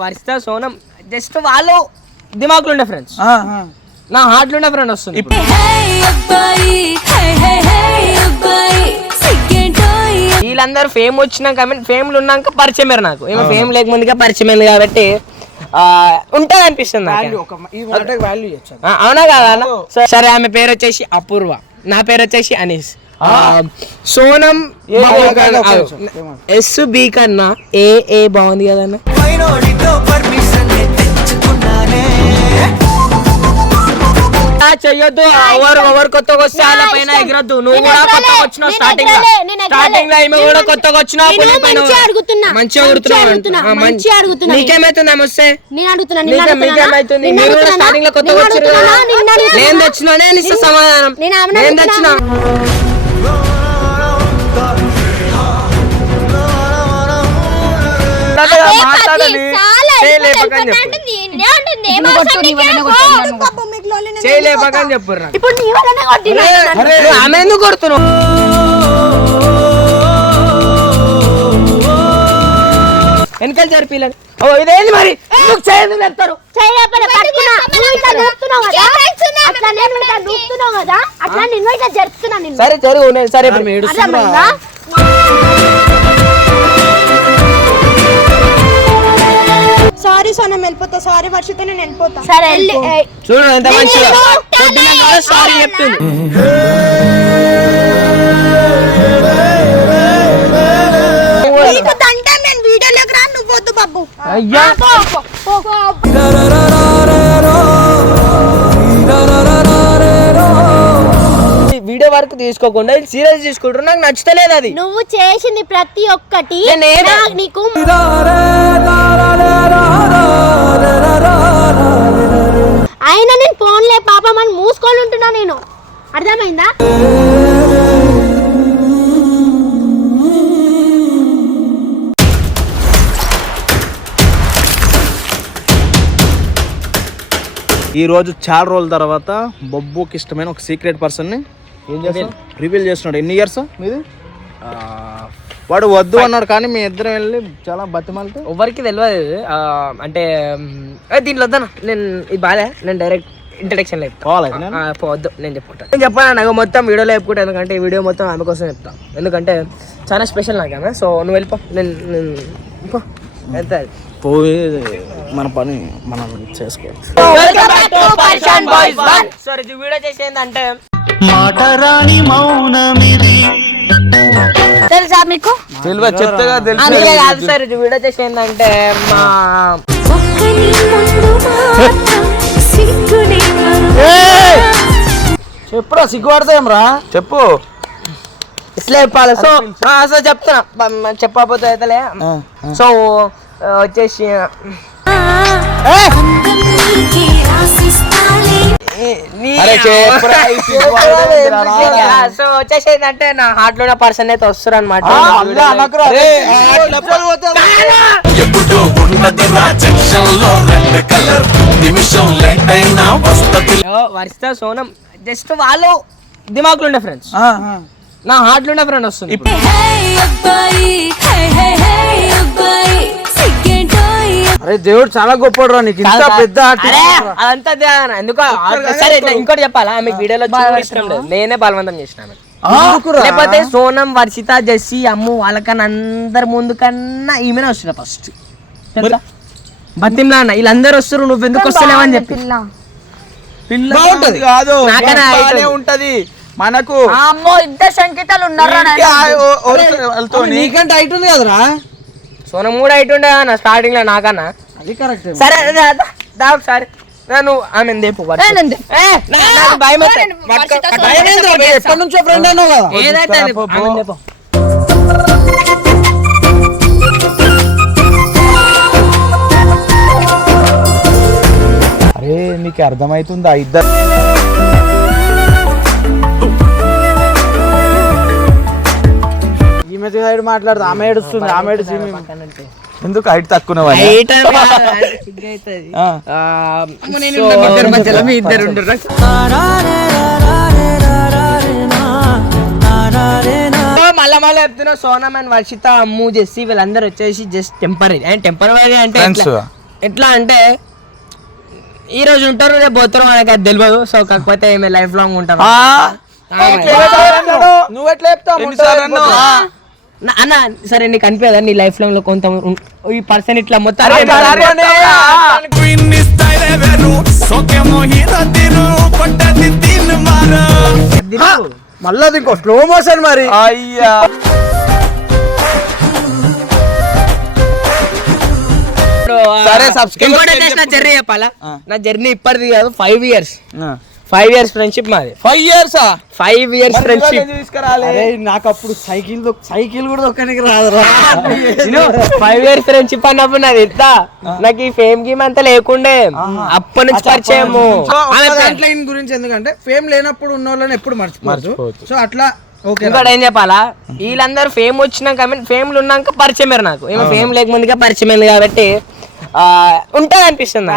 Varshita Sonam just వాళ్ళు దిమాకులు ఉండే friends, నా హార్ట్లో ఉండే ఫ్రెండ్ వస్తుంది. వీళ్ళందరూ ఫేమ్ వచ్చినాక ఫేమ్లు ఉన్నాక పరిచయం మీరు నాకు ఏమో ఫేమ్ లేకముందుగా పరిచయం అయింది కాబట్టి ఉంటుంది అనిపిస్తుంది. అవునా కదా? సరే, ఆమె పేరు వచ్చేసి అపూర్వ, నా పేరు వచ్చేసి అనీస్. సోనం SB కన్నా ఏ బాగుంది కదన్నా. చెయ్యొద్దు, ఎవరు కొత్తగా వస్తే వాళ్ళ పైన ఎగరొద్దు. నువ్వు కూడా కొత్తగా వచ్చినావు, స్టార్టింగ్ లో ఈమె కూడా కొత్తగా వచ్చినావు, మంచిగా అడుగుతున్నావు. నీకేమైతుంది ఆమె వస్తే? మీకేమైతుంది? మీరు కూడా స్టార్టింగ్ లో కొత్తగా వచ్చారు కదా. నేను తెచ్చినానే ఇస్తా సమాధానం. నేను తెచ్చినా చేయలేపకని చెప్పు. ఆమె ఎందుకు కొడుతున్నావు? వెనకాల జరిపిల్లని ఇదేంది మరి చెప్తారు. సరే జరుగు. సరే సారీ సోనం వెళ్ళిపోతా, సారీ వర్షిత నేను వెళ్ళిపోతా. సరే చూడు ఎంత మంచిగా సారీ చెప్తుంది. నేను వీడియోలోకి రా, నువ్వు వద్దు బాబు. వీడియో వరకు తీసుకోకుండా సీరియస్ తీసుకుంటారు, నాకు నచ్చలేదు అది. నువ్వు చేసింది ప్రతి ఒక్కటి నీకు అయినా నేను ఫోన్లే పాపం అని మూసుకొని ఉంటున్నా నేను, అర్థమైందా? ఈరోజు చాలా రోజుల తర్వాత బొబ్బుకి ఇష్టమైన ఒక సీక్రెట్ పర్సన్ని ఏం చేస్తాం రివీల్ చేస్తున్నాడు. ఎన్ని ఇయర్స్ మీది? వాడు వద్దు అన్నాడు కానీ మీ ఇద్దరం వెళ్ళి చాలా బతిమాలితే ఎవరికి తెలియదు. అంటే దీంట్లో వద్దనా, నేను ఇది బాగా నేను డైరెక్ట్ ఇంట్రడక్షన్ పోవద్దు, నేను చెప్పుకుంటాను. నేను చెప్పాను నాకు మొత్తం వీడియోలో చెప్పుకుంటాను, ఎందుకంటే ఈ వీడియో మొత్తం ఆమె కోసం చెప్తాను, ఎందుకంటే చాలా స్పెషల్ నాకు ఆమె. సో నువ్వు వెళ్ళిపో, నేను ఎంత పోయి మన పని మనం చేసుకోవచ్చు. వీడియో చేసేందంటే మాటరాని మౌనమిది తెలుసా మీకు? చెప్తేగా కాదు సార్, ఇది వీడియో చేసేందంటే మా చెప్పురా, సిగ్గుపడతాం రా, చెప్పు. ఇట్లా చెప్పాలి. సో చెప్తున్నా, చెప్పకపోతే అయితేలే. సో వచ్చేసి సో వచ్చేసి ఏంటంటే నా హార్ట్ లో ఉన్న పర్సన్ అయితే వస్తారు అనమాట. వర్షిత సోనం జస్ట్ వాళ్ళు దిమాకులు ఉండే ఫ్రెండ్స్, నా హార్ట్ లో ఉన్న ఫ్రెండ్ వస్తుంది. అరే దేవుడు చాలా గొప్పడు రా, నీకు ఇంత పెద్ద అదంతా ఎందుకు. సరే ఇంకోటి చెప్పాలా, ఆమె వీడియోలో ఇష్టం లేదు, నేనే బలవంతం చేసిన. లేకపోతే సోనం వర్షిత జెస్సీ అమ్ము వాళ్ళకన్నా అందరి ముందు కన్నా ఈమెనే వస్తున్నా ఫస్ట్. బతిమ్లా అన్న వీళ్ళందరూ వస్తారు, నువ్వు ఎందుకు వస్తలేవని చెప్పి. బాగుంటది కాదు, ఉంటది మనకు. అమ్మో ఇద్దరు సంకేతాలు ఉన్నారు, నీకంటే హైట్ ఉంది కదరా. సోనం కూడా హైట్ ఉండే అన్న స్టార్టింగ్ లో నాకన్నా. అది కరెక్ట్. సరే ఒకసారి నేను ఆమె భయం ఎప్పటి నుంచో ఫ్రెండ్ అన్నావు కదా. ఏదైతే అరే నీకు అర్థమవుతుందా? ఇద్దరు ఈమె సైడ్ మాట్లాడుతుంది, ఆమె ఏడుస్తుంది, ఆమె ఏడుస్తుంది. ఎందుకు హైట్ తక్కువ మళ్ళా మళ్ళీ చెప్తున్నా సోనం అండ్ వర్షిత అమ్ము జెస్సీ వీళ్ళందరూ వచ్చేసి జస్ట్ టెంపరీ అండ్ టెంపరీ అంటే ఎట్లా అంటే ఈ రోజు ఉంటారు రేపు పోతారు మనకి అది తెలియదు. సో కాకపోతే ఏమే లైఫ్ లాంగ్ ఉంటారు. నువ్వు ఎట్లా చెప్తావు అన్న సరే నీకు అనిపించదా నీ లైఫ్ లాంగ్ లో కొంత ఈ పర్సన్ ఇట్లా మొత్తం మళ్ళీ ఇంకో స్లో మోషన్ మరి అయ్యా సరే నా జర్నీ చెప్పాలా నా జర్నీ ఇప్పటిది కాదు 5 years ఫ్రెండ్షిప్ మాది 5 years ఫ్రెండ్షిప్ నాకు అప్పుడు సైకిల్ కూడా దొక్కనికి రాదు 5 years ఫ్రెండ్షిప్ అన్నప్పుడు నాది ఎంత నాకు ఈ ఫేమ్ గేమ్ అంతా లేకుండే అప్పటి నుంచి పరిచయము గురించి ఎందుకంటే ఫేమ్ లేనప్పుడు ఉన్న వాళ్ళని ఎప్పుడు మర్చిపోవచ్చు సో అట్లా ఇంకోటి ఏం చెప్పాలా వీళ్ళందరూ ఫేమ్ వచ్చినాక ఫేమ్లు ఉన్నాక పరిచయం నాకు ఏమో ఫేమ్ లేకముందుగా పరిచయం అయింది కాబట్టి ఉంటది అనిపిస్తుంది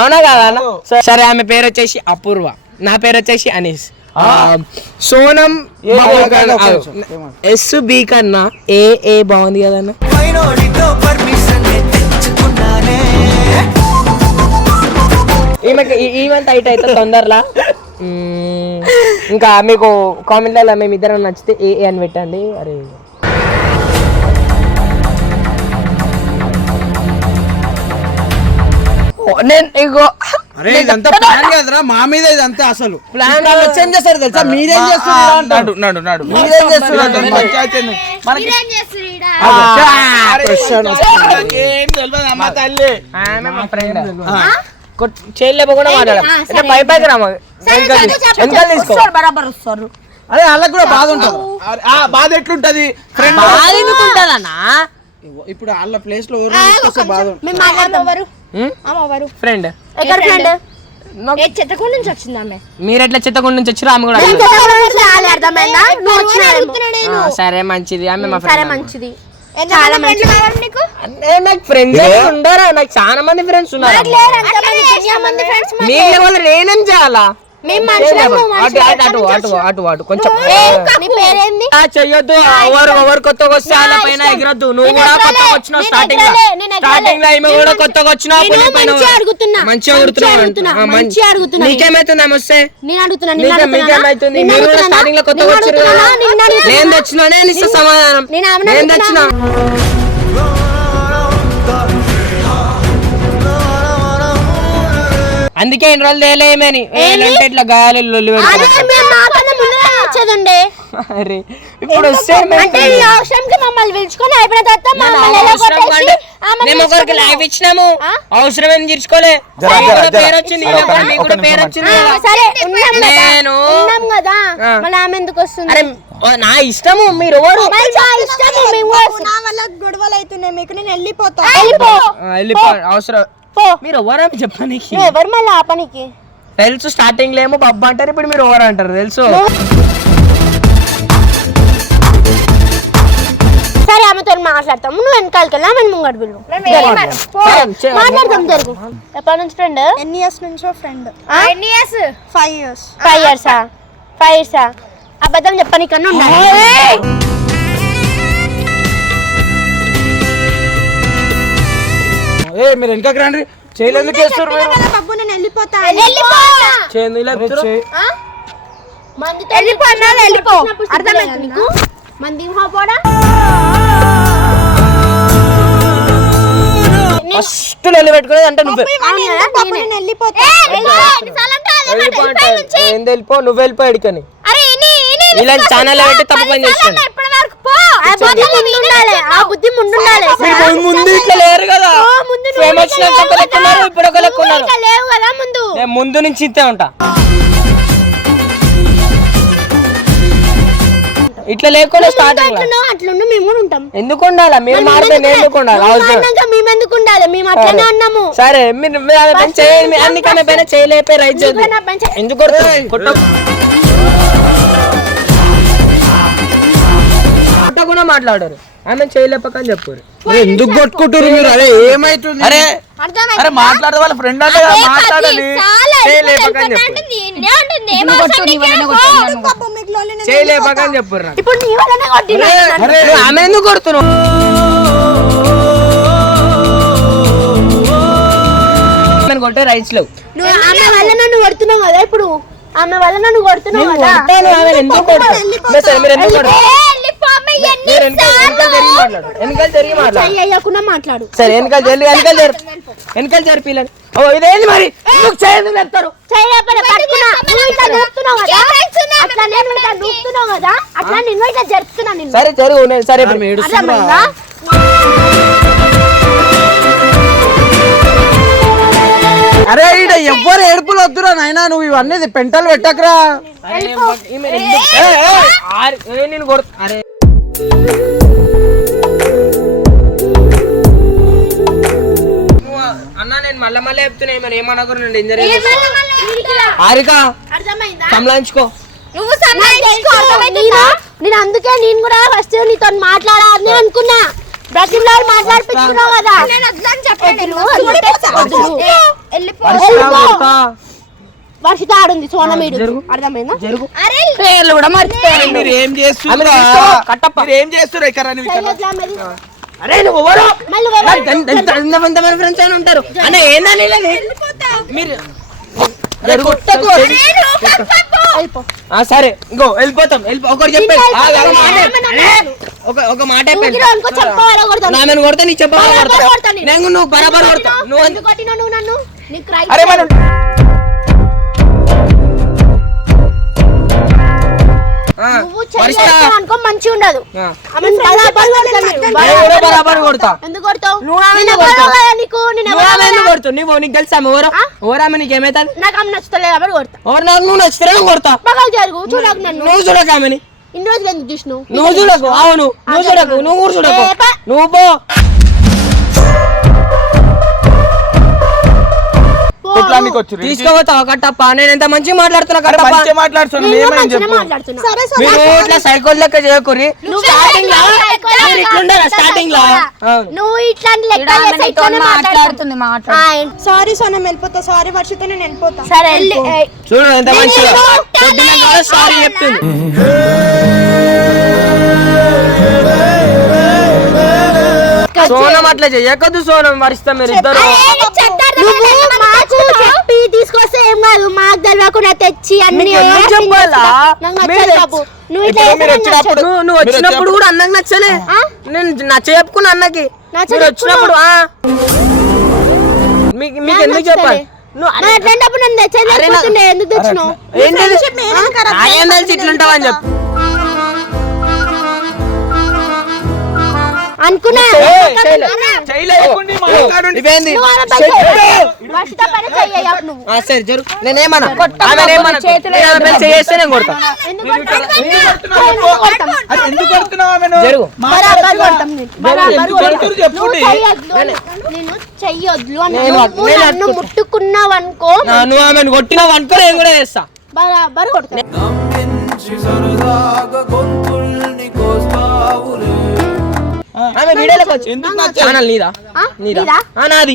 అవునా కదా. సరే ఆమె పేరు వచ్చేసి అపూర్వ, నా పేరు వచ్చేసి అనీస్. సోనం SB కన్నా ఏ బాగుంది కదన్నా. ఈవెంట్ హైట్ అయితే తొందరలా. ఇంకా మీకు కామెంట్లలో మేము ఇద్దరం నచ్చితే ఏ అని పెట్టండి. అరే నేను ఇగో ఇదంతా ప్లాన్ కదరా మా మీద ఇదంతా అసలు ప్లాన్ ఏం చేస్తారు తెలుసా మీరేం చేస్తున్నారు చేయలేపో కూడా మాట్లాడాలి పైపైకి రామ వెనకాల తీసుకో. అదే వాళ్ళకి కూడా బాధ ఉంటుంది. బాధ ఎట్లుంటది బాధ ఎందుకుంటది అన్న. ఇప్పుడు వాళ్ళ ప్లేస్ లో బాధ ఫ్రెండ్ చెత్తకుండా నుంచి వచ్చింది ఆమె. మీరు ఎట్లా చెత్తకుండా నుంచి వచ్చారు ఆమె కూడా. సరే మంచిది ఆమె మా ఫ్రెండ్ మంచిది. నాకు ఫ్రెండ్స్ ఉండరా, నాకు చాలా మంది ఫ్రెండ్స్ ఉన్నారు. నేనేం చేయాలా చెయ్యొద్దు. ఎవరు కొత్తగా వస్తే వాళ్ళ పైన ఎగరొద్దు. నువ్వు కూడా కొత్తగా వచ్చినావు స్టార్టింగ్ లో ఈమె కూడా కొత్తగా వచ్చినావు మంచిగా అడుగుతున్నావు. నీకేమైతుంది ఆమె వస్తే మీకేమైతుంది? మీరు కూడా స్టార్టింగ్ లో కొత్తగా వచ్చారు. నేను తెచ్చినా నేను ఇస్తా సమాధానం. నేను తెచ్చినా అందుకే ఇన్ని రోజులు తేలేమని అంటే ఇట్లా గాలి లొల్లి వచ్చేదండి. అరే ఇప్పుడు వస్తే మమ్మల్ని పిలుచుకొని అయిపోయిన మేము ఒకరికి లైఫ్ ఇచ్చినాము, అవసరం ఏం తీర్చుకోలే. పేరు వచ్చింది పేరు వచ్చింది. నేను ఆమె ఎందుకు వస్తుంది? అరే నా ఇష్టము. మీరు ఎవరు గొడవలు అవుతున్నాయి మీకు, నేను వెళ్ళిపోతా. వెళ్ళిపో అవసరం. మీరు ఎవరని చెప్పడానికి ఎవరు మళ్ళీ ఆ పనికి తెలుసు. స్టార్టింగ్ లో ఏమో బబ్బా అంటారు, ఇప్పుడు మీరు ఎవరు అంటారు తెలుసు. సరే ఆమెతో మాట్లాడతాము, నువ్వు వెనకాలకి వెళ్ళి ఆమె ముంగడు బిల్లు మాట్లాడతాం. జరుగు. ఎప్పటి నుంచి ఫ్రెండ్? ఎన్ని ఇయర్స్ నుంచో ఫ్రెండ్. 5 years. 5 years. అబద్ధం చెప్పనీకన్నా ఉండాలి. మీరు వెనకకి రండి. చేయలేదు చేస్తారు బాబు, నేను వెళ్ళిపోతా. అర్థమైంది నీకు? మంది ఫస్ట్ నెల్లి పెట్టుకునేది అంటే నువ్వే. ఏం వెళ్ళిపో, నువ్వు వెళ్ళిపో ఎడికని. ఇలాంటి ఛానల్ పెట్టి తప్పు పని చేస్తాను. ముందు ఇట్లా లేరు కదా, ఇప్పుడు ఒక లెక్క ఉన్నారు. నేను ముందు నుంచి ఇంతే ఉంటా. ఇట్లా లేకుండా స్టార్టింగ్ అట్లుండు మేము కూడా ఉంటాం. ఎందుకు ఉండాలా? మీరు మారితే నేను ఎందుకు ఉండాలి? మేము ఎందుకు ఉండాలి? మేము అట్లనే ఉన్నాము. సరే మీరు అన్నికన్నా పైన చేయలేపే రైట్ ఎందుకు కొట్టకుండా మాట్లాడారు. ఆమె చేయలేపకని చెప్పారు. ఎందుకు కొట్టుకుంటారు మీరు? అరే ఏమైతుంది? అరే అరే మాట్లాడే వాళ్ళ ఫ్రెండ్ అంటే మాట్లాడాలి. చేయలేపకని చెప్పు. ఇప్పుడు నీ వల్లనే కొట్టినా ఆమె ఎందుకు కొడుతున్నావు? కొట్టే రైట్స్ లేవు. నువ్వు ఆమె వల్ల నన్ను కొడుతున్నావు కదా, ఇప్పుడు ఆమె వల్ల నన్ను కొడుతున్నావు కదా. చెయ్యకుండా మాట్లాడు. సరే వెనకాల జరిపిల్లని. ఓ ఇదేంది మరి చెప్తారు అట్లా నేను ఇట్లా జరుపుతున్నా. సరే జరుగు. సరే ఇప్పుడు ఏడుస్తున్నా. అరే ఈడ ఎవ్వరు ఏడుపులు వద్దురా నాయనా, నువ్వు ఇవన్నీ పెంటలు పెట్టకరా. నేను కొడుతా. అరే అన్నా నేను మళ్ళా చెప్తున్నా. మరి ఏమనకరు నేను ఇంజరీ హారిక సంలాంచుకో. నేను అందుకే నేను కూడా ఫస్ట్ నీతో మాట్లాడాలని అనుకున్నా. బ్రతిమలాడు మాట్లాడిపించుకున్నావు కదా. వర్షిత ఆడుంది సోన మీరు అర్థమైందా? పేర్లు కూడా మర్చిపోయారు. మీరు ఏం చేస్తున్నారు? అరే నువ్వు ఫ్రెండ్స్ అని ఉంటారు అన్న. ఏందని మీరు సరే ఇంకో వెళ్ళిపోతాం. ఒకటి చెప్పేది ఒక మాట నేను కొడతా, నీకు చెప్పా. నువ్వు బరాబర్ కొడతా. నువ్వు నన్ను అనుకో మంచిగా ఉండదు. బరాబర్ కొడతా. ఎందుకు కొడతావు? నువ్వు నీకు తెలుసా ఓరామె నీకు ఏమైతుంది? నాకు ఆమె నచ్చుతలేదు కాబట్టి కొడతా. నువ్వు నచ్చితే కొడతా. పక్కకు జరుగు. చూడకు నన్ను. నువ్వు చూడక ఆమెని. ఇన్ని రోజులు ఎందుకు చూసినావు? నువ్వు చూడకు. అవును నువ్వు చూడకు. నువ్వు కూడా చూడకు. నువ్వు పో. తీసుకోపోతావు కట్టప్ప. నేను ఎంత మంచిగా మాట్లాడుతున్నా కట్టప్ప. మీరు ఇట్లా సైకోల్ లెక్క చేయకూరి. స్టార్టింగ్ లో నువ్వు ఇట్లాంటి మాట్లాడుతుంది. సారీ సోనం వెళ్ళిపోతా. సారీ వర్షిత నేను వెళ్ళిపోతా. సరే చూడు ఎంత మంచిగా సారీ చెప్తుంది. సోనం అట్లా చెయ్యకద్దు. సోనం మరిస్తా మీరు ఇద్దరు. చెప్పి తీసుకొస్తే ఏం కాదు. మాకు తెలియకుండా తెచ్చి అన్ని నువ్వు వచ్చినప్పుడు కూడా అన్నకి నచ్చలే. నేను నచ్చ చెప్పుకున్నా అన్నకి. వచ్చినప్పుడు మీకు ఎందుకు చెప్పాలి? ఎందుకు తెచ్చినావు? ఏం తెలిసి ఇట్లుంటావు అని చెప్పు అనుకున్నా. సరే జరుగు. నేనేమన్నా చేస్తే నేను కొడతా. జరుగు. నేను చెయ్యొద్దు. నన్ను ముట్టుకున్నావు అనుకో. నువ్వు ఆమెను కొట్టినావు అనుకో నేను కూడా చేస్తా. బరాబర్ కొడతా. ఛానల్ నీదా? నాది.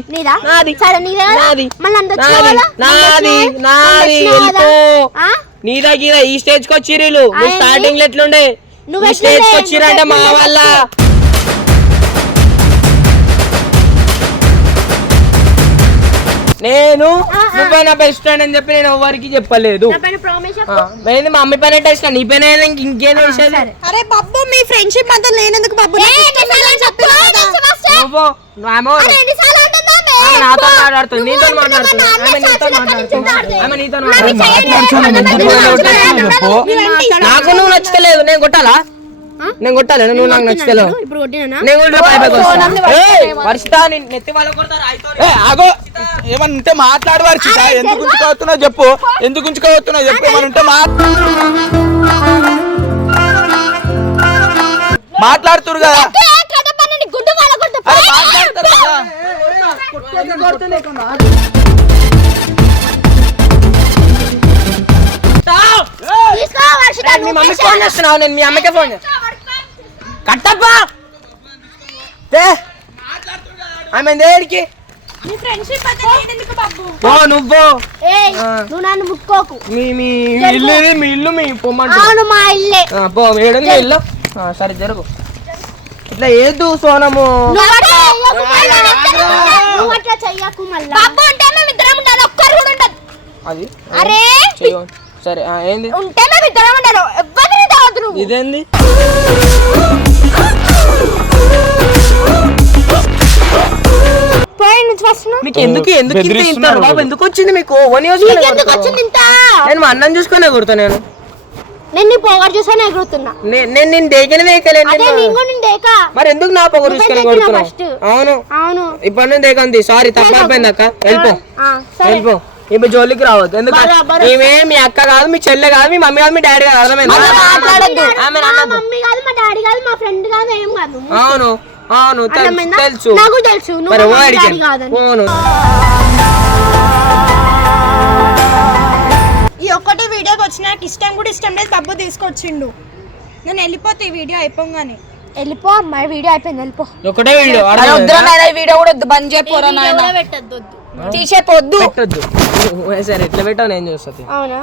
నీదా గీదా ఈ స్టేజ్ కి వచ్చిర్రు. స్టార్టింగ్ లో ఎట్లుండే? నువ్వు స్టేజ్ కి వచ్చిరంటే మా వల్ల. నేను నువ్వే నా బెస్ట్ ఫ్రెండ్ అని చెప్పి నేను ఎవరికి చెప్పలేదు. మా అమ్మ పైన టేస్ట్ నీ పైన ఇంకేం చేసేది? అరే బాబు మీ ఫ్రెండ్షిప్ అంతా లేనందుకు బాబు నాతో మాట్లాడుతుంది. నీతో మాట్లాడుతున్నా. నాకు నువ్వు నచ్చలేదు. నేను కొట్టాలా? నేను కొట్టాలి. నువ్వు నాకు నచ్చలేదు. ఏమన్నా మాట్లాడు వర్షిత. ఎందుకు ఉంచుకోవస్తున్నావు చెప్పు. ఎందుకు ఉంచుకోవస్తున్నావు చెప్పు. ఏమన్నా మాట్లాడుతురు కదా. మీ మమ్మీకి ఫోన్ చేస్తున్నావు. నేను మీ అమ్మకే ఫోన్ చేస్తా. కట్టప్ప ఆమె దేడికి పో నువ్వు ఏయ్ నువ్వు నన్ను ముట్టుకోకు. మీ ఇల్లు మీ పొమ్మంటు అవును మా ఇల్లే. పో ఏడుంది ఇల్లు. సరే జరుగు. ఇట్లా ఏదు సోనము నువ్వు అట్లా చెయ్యకు మళ్ళా. బాబు అంటే మేము ఇద్దరం ఉండాలి, ఒక్కరు కూడా ఉండదు. అది అరే సరే ఏంది ఉంటే మేము ఇద్దరం ఉండాలి, ఎవ్వరిని తాగదు నువ్వు. ఇదేంది మీకు ఎందుకు ఇంత బాబు ఎందుకు వచ్చింది మీకు? ఎందుకు వచ్చింది ఇంత? నేను మా అన్నం చూసుకునే కొడతా. నేను నీ పొగరు చూసాను ఎగురుతున్నా. నేను దేకిన దేకలేను. మరి ఎందుకు నా పొగరు చూసుకొని కొడుతున్నావు? అవును ఇప్పటి నుంచి దేకంది. సారీ తప్పైపోయింది అక్క. వెళ్ళిపో ఇప్పుడు జోలికి రావద్దు. ఎందుకంటే ఈమె మీ అక్క కాదు, మీ చెల్లె కాదు, మీ మమ్మీ కాదు, మీ డాడీ కాదు. అర్థమైంది? అవును తెలుసు మరి అవును. ఈ ఒక్కటి వీడియోకి వచ్చిన నాకు ఇష్టం కూడా ఇష్టం లేదు, డబ్బు తీసుకొచ్చిండు. నేను వెళ్ళిపోతే ఈ వీడియో అయిపోగానే. వెళ్ళిపో అమ్మాయి, వీడియో అయిపోయింది, వెళ్ళిపో. ఒకటే వీడియో వీడియో కూడా వద్దు, బంద్ చేయపోరా నాయన, తీసేపోద్దు. పెట్టొద్దు. సరే ఎట్లా పెట్టావు నేను చూస్తుంది. అవునా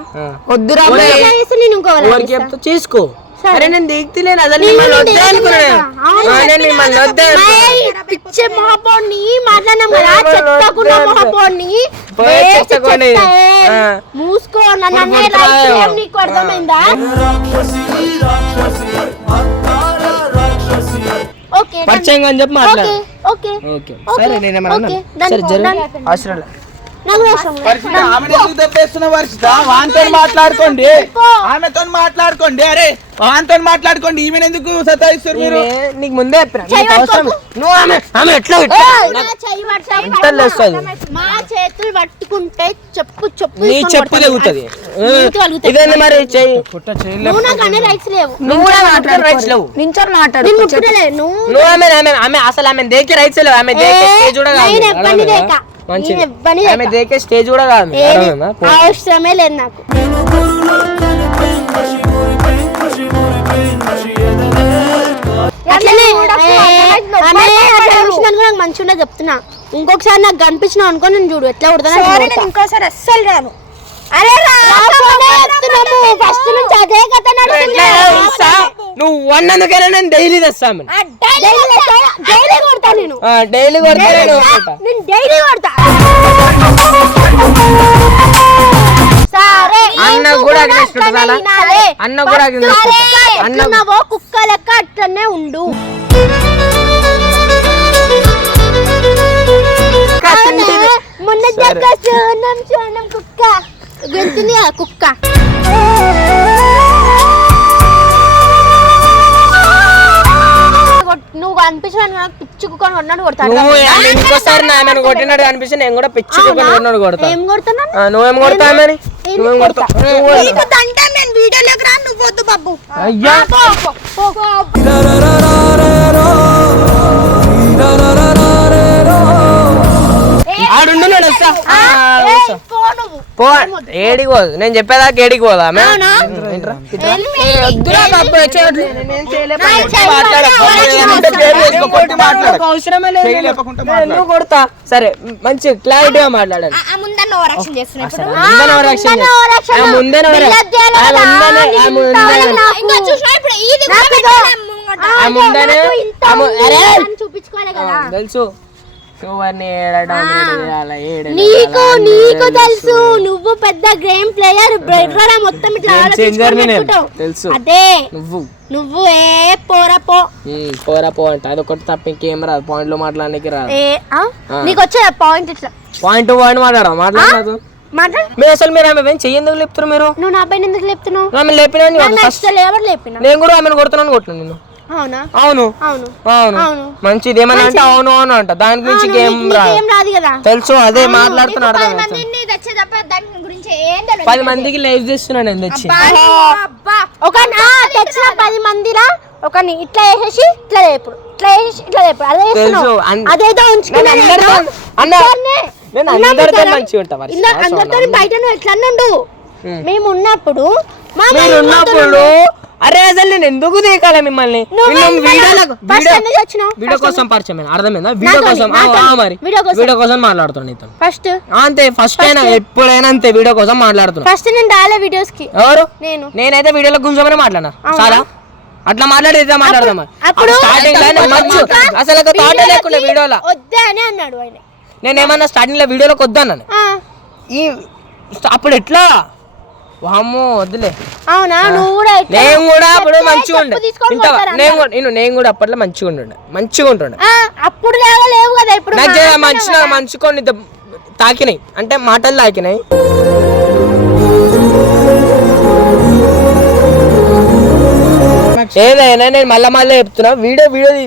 వద్దురా ఎవరికి చెప్తా చేసుకో. అరే నేను దిగుతలేను అసలు. మిమ్మల్ని వద్దే అనుకున్నాను. మిమ్మల్ని వద్దే పిచ్చే మహాపోడిని మాట్లాడినాం కదా, చెత్తకున్న మహాపోడిని మూసుకో. నన్ను నీకు అర్థమైందా? పరిచయం అని చెప్పి మాట్లాడు. ఓకే సరే నేనేమన్నా సరే జరుగు. అవసరం లేదు. మాట్లాడుకోండి, ఆమెతో మాట్లాడుకోండి. అరే వాంతో మాట్లాడుకోండి. ఈమెను ఎందుకు సతాయిస్తారు మీరు? నీకు ముందే నువ్వు ఆమె ఎట్లా మా చేతులు పట్టుకుంటే చెప్పు నీ చెప్పు తెగుతుంది. ఇదేంది మరి చెయ్యి. నువ్వు నాకు అనే రైట్స్ లేవు. నువ్వు రైట్స్ లేవు. నువ్వు ఆమె అసలు ఆమె దేకే రైట్స్ లేవు. ఆమె దేకే స్టేజ్ కూడా కాదు. ఆమె దేకే స్టేజ్ కూడా కాదు. అవసరమే లేదు నాకు. నాకు మంచి ఉండే చెప్తున్నా. ఇంకొకసారి నాకు కనిపించిన అనుకో నేను చూడు ఎట్లా కొడతా. ఇంకోసారి అస్సలు రాను. అరే ఫస్ట్ నుంచి అదే కథ నువ్వు అన్నందుకైనా నేను డైలీ తెస్తాను. డైలీ కొడతా నేను. డైలీ కొడతా నేను డైలీ కొడతా. సరే అన్న కూడా అన్న కూడా అన్నవో కుక్క లెక్క అట్లనే ఉండు. మొన్న సోనం కుక్క గెలుతుంది కదా కుక్క. నువ్వు అనిపించిన పిచ్చి కుక్కని కొట్టినట్టు కొడతాను. ఇంకోసారి ఆమెను కొట్టినట్టు అనిపిస్తే నేను కూడా పిచ్చి కుక్కని కొట్టినట్టు కొడతా. ఏం కొడుతున్నా? నువ్వేం కొడతామని? నువ్వేం కొడతావు? నేను వీడియోలోకి రా, నువ్వు వద్దు బాబు. అయ్యా ఆడుండు నేను వస్తా. పో ఏడికి పోదు. నేను చెప్పేదాకా ఏడికి పోదా? నువ్వు కొడతా. సరే మంచి క్లారిటీగా మాట్లాడాలి. చూపించుకోవాలి కదా తెలుసు. నీకు తెలుసు నువ్వు పెద్ద గేమ్ ప్లేయర్. మొత్తం ఇట్లా తెలుసు. అదే నువ్వు పోరా అంటే అదొకటి తప్ప ఇంకేం రాదు. పాయింట్ లో మాట్లాడడానికి రాదు. నీకు వచ్చే పాయింట్ ఇట్లా పాయింట్ మాట్లాడదు. మీరు అసలు మీరు ఆమె చెయ్యేందుకు లేపుతారు? మీరు నువ్వు నా పైన ఎందుకు లేపుతున్నావు? ఆమె లేపినా నేను కూడా ఆమెను కొడుతున్నాను నేను. అవును మంచిది. ఏమన్నా అంటే అవును అవును అంట. దాని గురించి గేమ్ రాదు కదా తెలుసు. అదే మాట్లాడుతున్నాడు. 10 మందికి లైవ్ చేస్తున్నా నేను తెచ్చి. ఒక తెచ్చిన 10 మందిరా ఒకని ఇట్లా వేసేసి ఇట్లా లేపుడు, ఇట్లా వేసేసి ఇట్లా లేపుడు. అదేదో ఉంచుకున్నాను. అందరితో బయట నువ్వు ఎట్లా ఉండు. మేము ఉన్నప్పుడు అరే అసలు నేను ఎందుకు దిగాలి మిమ్మల్ని వీడియో కోసం పరిచయం అర్థమైందా వీడియో కోసం మరి వీడియో కోసం మాట్లాడుతున్నా నీతో ఫస్ట్ అంతే ఫస్ట్ అయినా ఎప్పుడైనా అంతే వీడియో కోసం మాట్లాడుతున్నా ఫస్ట్ నేను డాలే వీడియోస్ కి ఎవరు నేనైతే వీడియోలో గుంజమని మాట్లాడినా చాలా అట్లా మాట్లాడితే మాట్లాడదాం స్టార్టింగ్ లో మంచు అసలు థాట్ లేకుండా వీడియోలో వద్దే అని అన్నాడు ఆయన నేనేమన్నా స్టార్టింగ్ లో వీడియోలోకి వద్దన్నాను ఈ అప్పుడు ఎట్లా వామ్మో వద్దులే అవునా నువ్వు కూడా నేను కూడా అప్పుడు మంచిగా ఉండే నేను కూడా అప్పట్లో మంచిగా ఉంటుండే అప్పుడు లేవు కదా ఇప్పుడు నాకు మంచి కొన్ని తాకినాయి అంటే మాటలు తాకినాయి ఏదైనా నేను మళ్ళీ చెప్తున్నా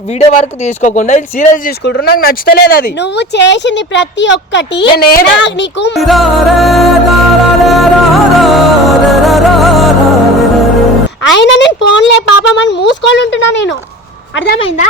వీడియో వరకు తీసుకోకుండా సీరియస్ తీసుకుంటున్నా నాకు నచ్చలేదు అది నువ్వు చేసింది ప్రతి ఒక్కటి నీకు అయినా నేను ఫోన్లే పాపం అని మూసుకొని ఉంటున్నా నేను అర్థమైందా